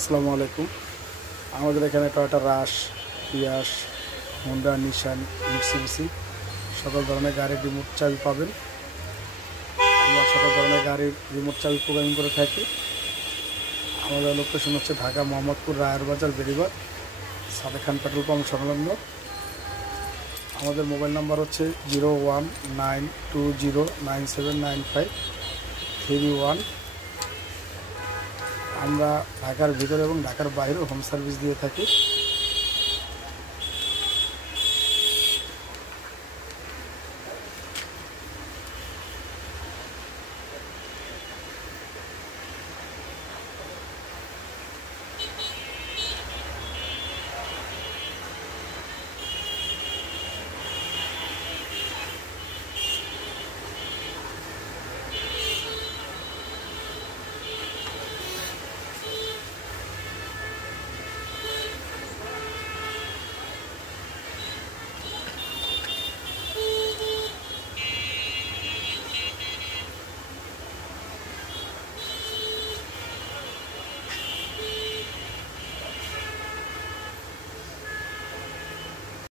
আসসালামু আলাইকুম। আমাদের এখানে টয়োটা রাশ, ইয়াস, হোন্ডা, নিশান, মিৎসুবিশি সকল ধরনের গাড়ির রিমোট চাবি পাবেন। আমরা সকল ধরনের গাড়ির রিমোট চাবি প্রোগ্রামিং করে থাকি। আমাদের লোকেশন হচ্ছে ঢাকা মোহাম্মদপুর রায়ের বাজার বেরিবাদ সাদেক খান পেট্রোল পাম্প সংলগ্ন। আমাদের মোবাইল নাম্বার হচ্ছে 0192097953 আমরা ঢাকার ভিতরে এবং ঢাকার বাইরেও হোম সার্ভিস দিয়ে থাকি।